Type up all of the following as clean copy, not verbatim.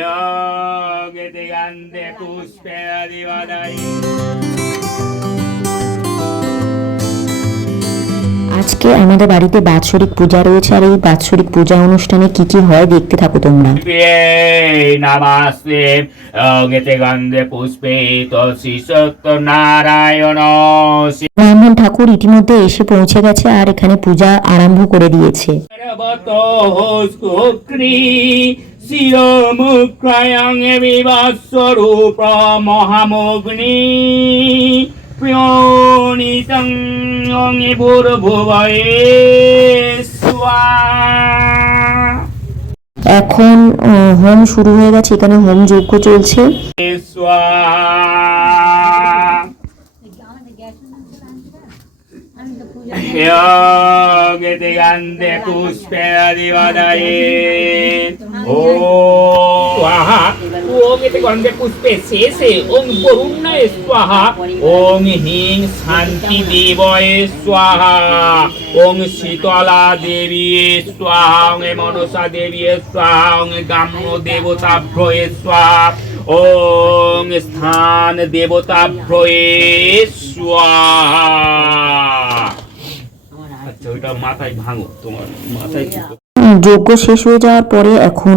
Yogete gande puspera divadai. আজকে আমাদের বাড়িতে বাৎসরিক পূজা রয়েছে, আর এই বাৎসরিক পূজা অনুষ্ঠানে কি কি হয় দেখতে থাকো তোমরা। Namaste yogete gande puspe tosi Satyanarayan. ব্রাহ্মণ ঠাকুর ইতিমধ্যে এসে পৌঁছে গেছে আর এখানে পূজা আরম্ভ করে দিয়েছে। শিরমুক্রায়ং বিবস্বরূপ মহামগ্নি প্রিয়নিতং ভূর্ভুবয়ে স্বাহা। এখন হোম শুরু হয়ে গেছে, এখানে হোম যজ্ঞ চলছে। Yogete gande puspera divadaye. Swaha. Yogete gande puspe sese. Om Varunnaye swaha. Om Hing Shanti Devaye swaha. Om Shitala Deviye swaha. Om Manasa Deviye swaha. Om Gamno Devatabhroye swaha. Om Sthan Devatabhroye swaha. যজ্ঞ শেষ হয়ে যাওয়ার পরে এখন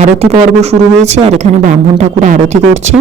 আরতি পর্ব শুরু হয়েছে, আর এখানে ব্রাহ্মণ ঠাকুর আরতি করছে।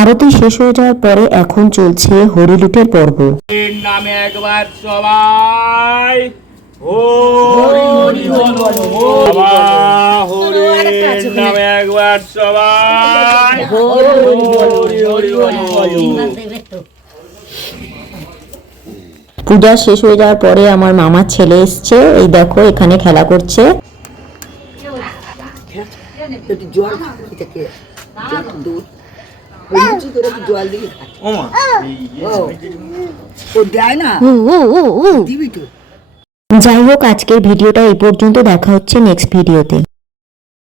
আরতি শেষ হয়ে যাওয়ার পরে এখন চলছে হরিলুটের পর্ব। নামে একবার সবাই হরি হরি নামে একবার সবাই হরি হরি হরি। পূজা শেষ হয়ে যাওয়ার পরে আমার মামার ছেলে এসছে, এই দেখো এখানে খেলা করছে। যাই হোক, আজকের ভিডিওটা এই পর্যন্ত, দেখা হচ্ছে নেক্সট ভিডিওতে।